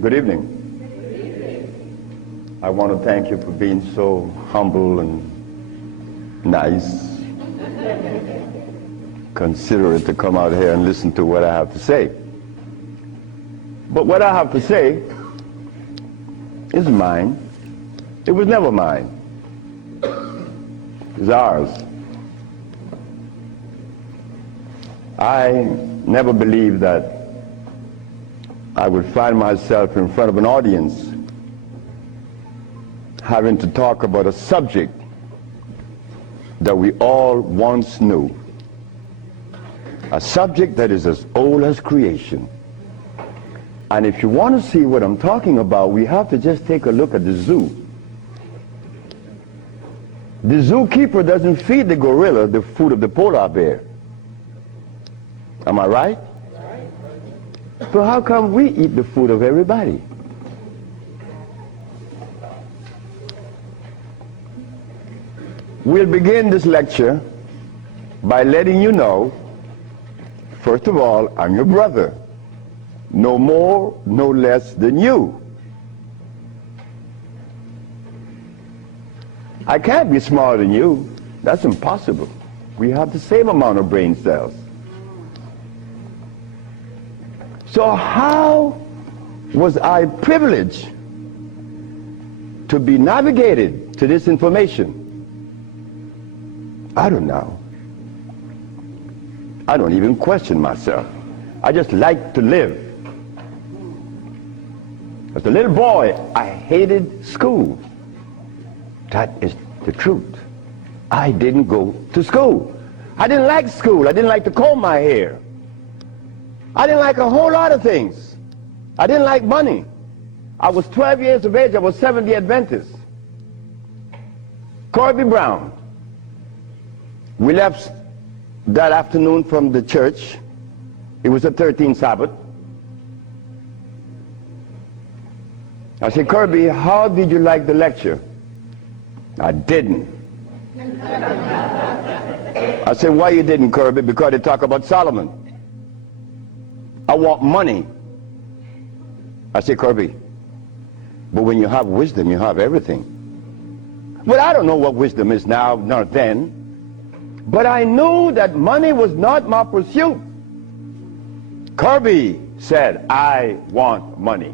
Good evening. I want to thank you for being so humble and nice, considerate to come out here and listen to what I have to say. But what I have to say is mine. It was never mine. It's ours. I never believed that I would find myself in front of an audience having to talk about a subject that we all once knew. A subject that is as old as creation. And if you want to see what I'm talking about, we have to just take a look at the zoo. The zookeeper doesn't feed the gorilla the food of the polar bear. Am I right? So how come we eat the food of everybody? We'll begin this lecture by letting you know, first of all, I'm your brother. No more, no less than you. I can't be smarter than you. That's impossible. We have the same amount of brain cells. So how was I privileged to be navigated to this information? I don't know. I don't even question myself. I just like to live. As a little boy, I hated school. That is the truth. I didn't go to school. I didn't like school. I didn't like to comb my hair. I didn't like a whole lot of things. I didn't like money. I was 12 years of age. I was Seventh-day Adventist. Corby Brown. We left that afternoon from the church. It was the 13th Sabbath. I said, Kirby, how did you like the lecture? I didn't. I said, why you didn't, Kirby? Because they talk about Solomon. I want money. I said, Kirby, but when you have wisdom, you have everything. Well, I don't know what wisdom is now, nor then. But I knew that money was not my pursuit. Kirby said, I want money.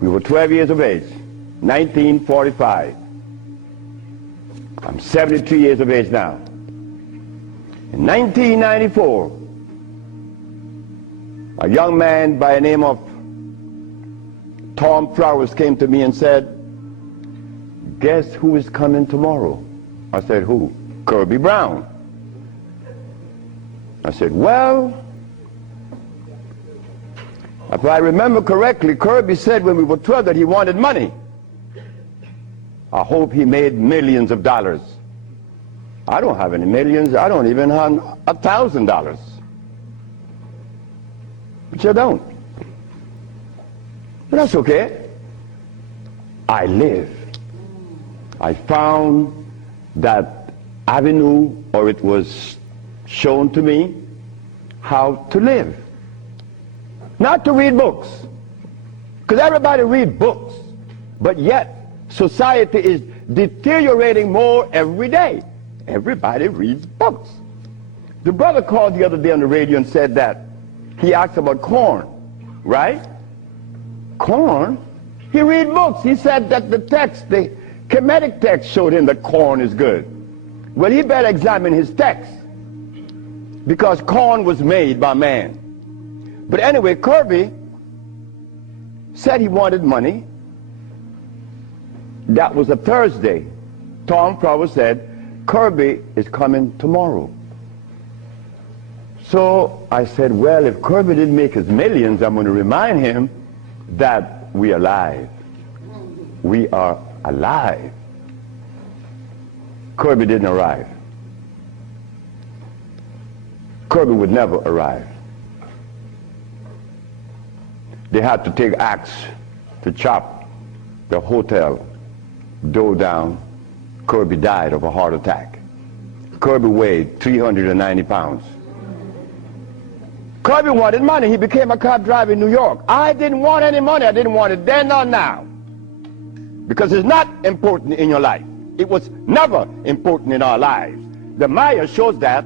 We were 12 years of age, 1945. I'm 73 years of age now. In 1994, a young man by the name of Tom Flowers came to me and said, guess who is coming tomorrow? I said, who? Kirby Brown. I said, well, if I remember correctly, Kirby said when we were 12 that he wanted money. I hope he made millions of dollars. I don't have any millions. I don't even have $1,000. But you don't. But that's okay. I live. I found that avenue, or it was shown to me how to live. Not to read books. Because everybody reads books. But yet, society is deteriorating more every day. Everybody reads books. The brother called the other day on the radio and said that he asked about corn, right? Corn? He read books. He said that the text, the Kemetic text showed him that corn is good. Well, he better examine his text, because corn was made by man. But anyway, Kirby said he wanted money. That was a Thursday. Tom Flowers said, Kirby is coming tomorrow. So I said, well, if Kirby didn't make his millions, I'm going to remind him that we are alive. We are alive. Kirby didn't arrive. Kirby would never arrive. They had to take axe to chop the hotel door down. Kirby died of a heart attack. Kirby weighed 390 pounds. Kirby wanted money. He became a cab driver in New York. I didn't want any money. I didn't want it then nor now. Because it's not important in your life. It was never important in our lives. The Maya shows that.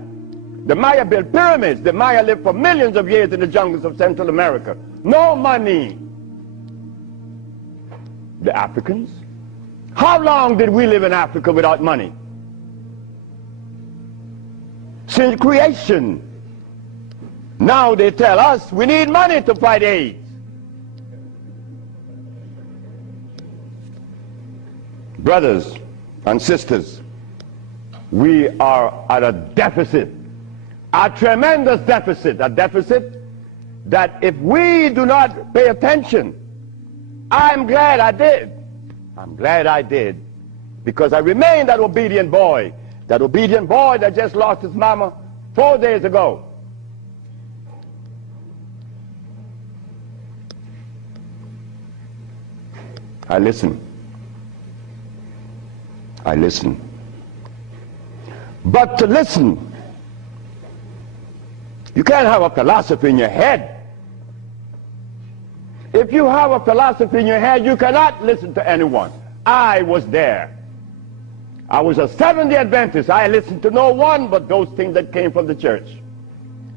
The Maya built pyramids. The Maya lived for millions of years in the jungles of Central America. No money. The Africans? How long did we live in Africa without money? Since creation. Now they tell us we need money to fight AIDS. Brothers and sisters, we are at a deficit, a tremendous deficit, a deficit that if we do not pay attention, I'm glad I did. I'm glad I did, because I remain that obedient boy that just lost his mama 4 days ago. I listen. I listen. But to listen, you can't have a philosophy in your head. If you have a philosophy in your head, you cannot listen to anyone. I was there. I was a Seventh-day Adventist. I listened to no one but those things that came from the church.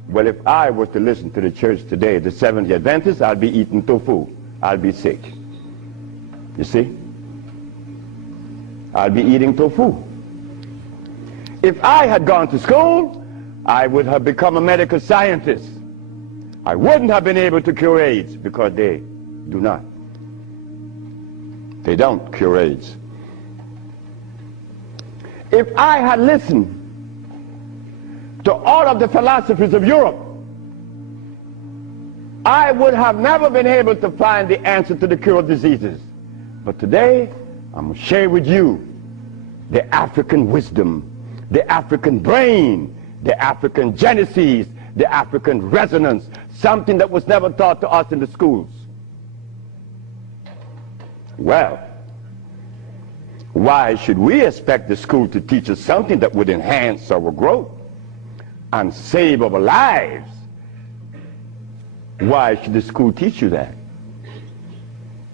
Well, if I was to listen to the church today, the Seventh-day Adventists, I'll be eating tofu. I'll be sick. You see? I'll be eating tofu. If I had gone to school, I would have become a medical scientist. I wouldn't have been able to cure AIDS, because they do not. They don't cure AIDS. If I had listened to all of the philosophies of Europe, I would have never been able to find the answer to the cure of diseases. But today, I'm going to share with you the African wisdom, the African brain, the African genesis, the African resonance, something that was never taught to us in the schools. Well, why should we expect the school to teach us something that would enhance our growth and save our lives? Why should the school teach you that?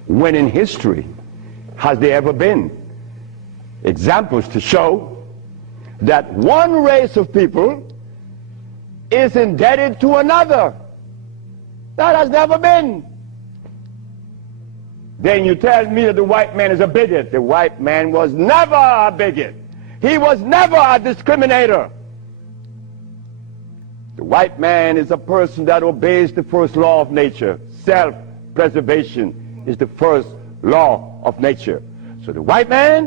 When in history has there ever been examples to show that one race of people is indebted to another? That has never been. Then you tell me that the white man is a bigot. The white man was never a bigot. He was never a discriminator. The white man is a person that obeys the first law of nature. Self-preservation is the first law of nature. So the white man,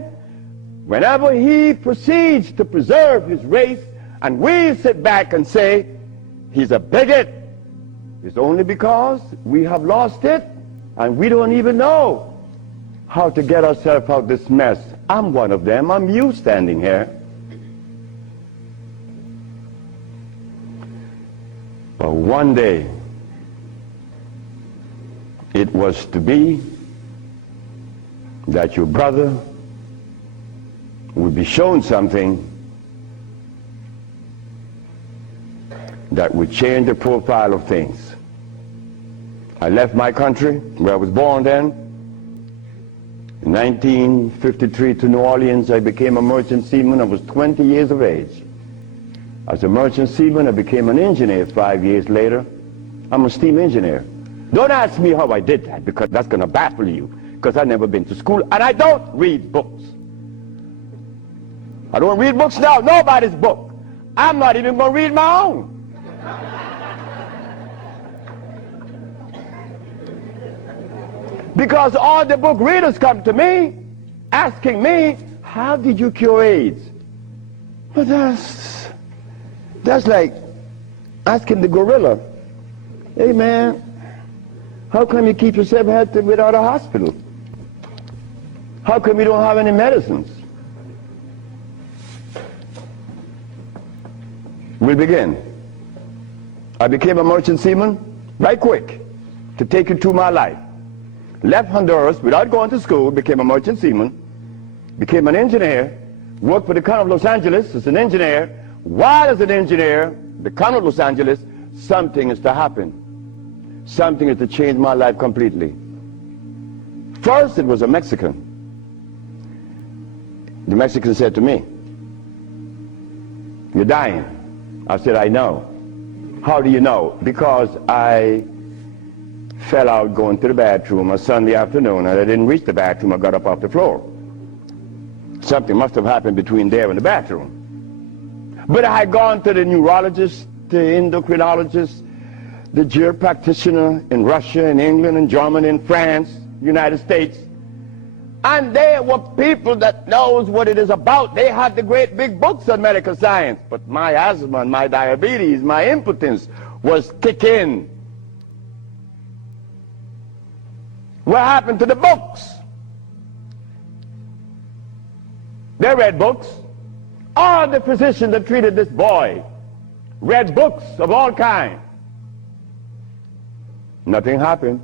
whenever he proceeds to preserve his race, and we sit back and say he's a bigot, it's only because we have lost it and we don't even know how to get ourselves out of this mess. I'm one of them. I'm you standing here. But one day it was to be that your brother would be shown something that would change the profile of things. I left my country, where I was born then. In 1953 to New Orleans, I became a merchant seaman. I was 20 years of age. As a merchant seaman, I became an engineer 5 years later. I'm a steam engineer. Don't ask me how I did that, because that's going to baffle you, because I've never been to school, and I don't read books. I don't read books now, nobody's book. I'm not even going to read my own. Because all the book readers come to me, asking me, how did you cure AIDS? Well, that's like asking the gorilla, hey man, how come you keep yourself healthy without a hospital? How come you don't have any medicines? We'll begin. I became a merchant seaman right quick to take you through my life. Left Honduras without going to school, became a merchant seaman, became an engineer, worked for the County of Los Angeles as an engineer. While as an engineer, the County of Los Angeles something is to happen. Something is to change my life completely. First, it was a Mexican. The Mexican said to me, "You're dying." I said, "I know." "How do you know?" "Because I fell out going to the bathroom a Sunday afternoon, and I didn't reach the bathroom. I got up off the floor. Something must have happened between there and the bathroom." But I had gone to the neurologist, the endocrinologist, the GER practitioner in Russia, in England, in Germany, in France, United States. And they were people that knows what it is about. They had the great big books on medical science. But my asthma and my diabetes, my impotence was kicking. What happened to the books? They read books. All the physicians that treated this boy read books of all kinds. Nothing happened.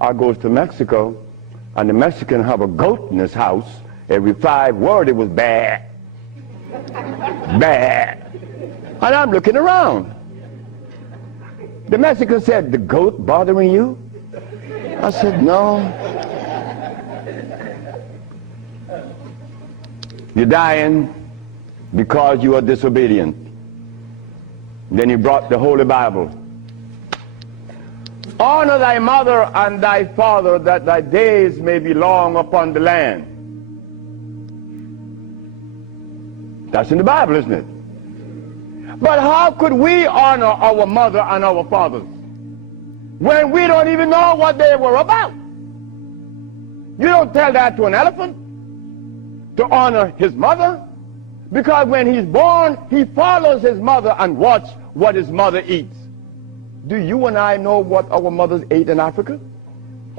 I goes to Mexico, and the Mexican have a goat in his house. Every 5 words it was bad, bad. And I'm looking around. The Mexican said, "The goat bothering you?" I said, "No." "You're dying because you are disobedient." Then he brought the Holy Bible. "Honor thy mother and thy father, that thy days may be long upon the land." That's in the Bible, isn't it? But how could we honor our mother and our fathers when we don't even know what they were about? You don't tell that to an elephant, to honor his mother, because when he's born, he follows his mother and watch what his mother eats. Do you and I know what our mothers ate in Africa?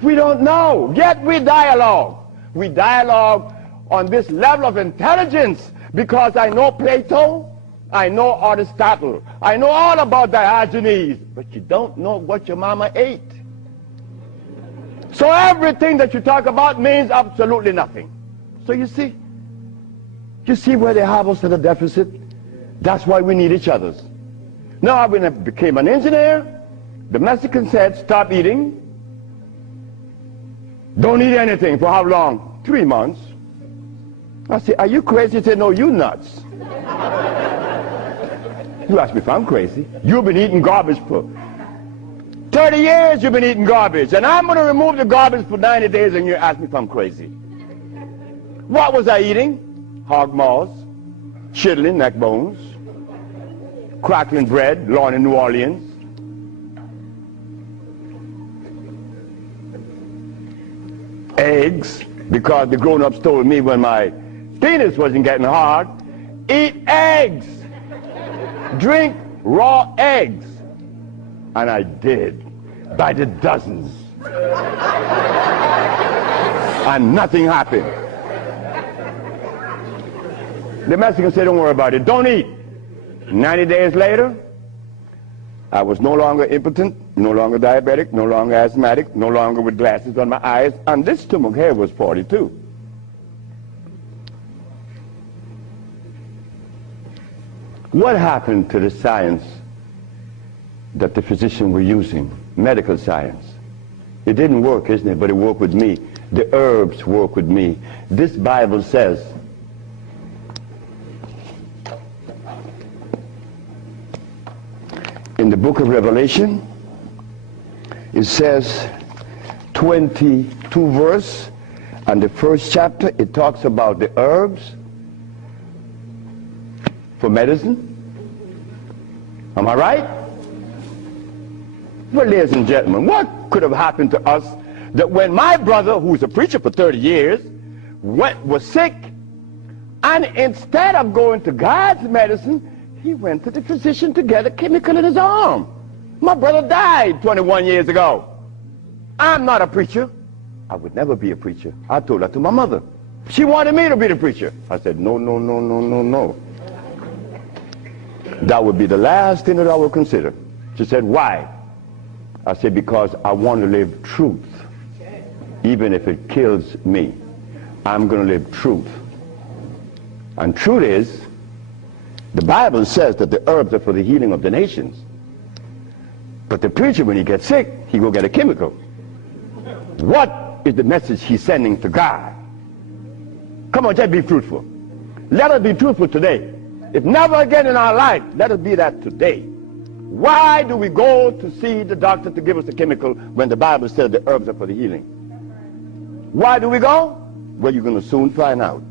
We don't know, yet we dialogue. We dialogue on this level of intelligence because I know Plato, I know Aristotle, I know all about Diogenes, but you don't know what your mama ate. So everything that you talk about means absolutely nothing. So you see where they have us at a deficit? That's why we need each other. Now, when I became an engineer, the Mexican said, "Stop eating. Don't eat anything." For how long? 3 months. I said, "Are you crazy?" He said, "No, you nuts." You ask me if I'm crazy. You've been eating garbage for 30 years. You've been eating garbage. And I'm going to remove the garbage for 90 days, and you ask me if I'm crazy. What was I eating? Hog maws, chitlin, neck bones, crackling bread, Lorne in New Orleans. Eggs, because the grown-ups told me when my penis wasn't getting hard, eat eggs, drink raw eggs. And I did, by the dozens. And nothing happened. The Mexican said, "Don't worry about it, don't eat." 90 days later, I was no longer impotent, no longer diabetic, no longer asthmatic, no longer with glasses on my eyes, and this stomach hair was 42. What happened to the science that the physicians were using, medical science? It didn't work, isn't it? But it worked with me. The herbs work with me. This Bible says, in the book of Revelation, it says 22 verse, and the first chapter, it talks about the herbs for medicine. Am I right? Well, ladies and gentlemen, what could have happened to us that when my brother, who's a preacher for 30 years, was sick, and instead of going to God's medicine, he went to the physician to get a chemical in his arm. My brother died 21 years ago. I'm not a preacher. I would never be a preacher. I told that to my mother. She wanted me to be the preacher. I said, no, no, no, no, no, no. That would be the last thing that I would consider. She said, why? I said, because I want to live truth. Even if it kills me, I'm going to live truth. And truth is, the Bible says that the herbs are for the healing of the nations. But the preacher, when he gets sick, he go get a chemical. What is the message he's sending to God? Come on, just be fruitful. Let us be truthful today. If never again in our life, let us be that today. Why do we go to see the doctor to give us a chemical when the Bible says the herbs are for the healing? Why do we go? Well, you're going to soon find out.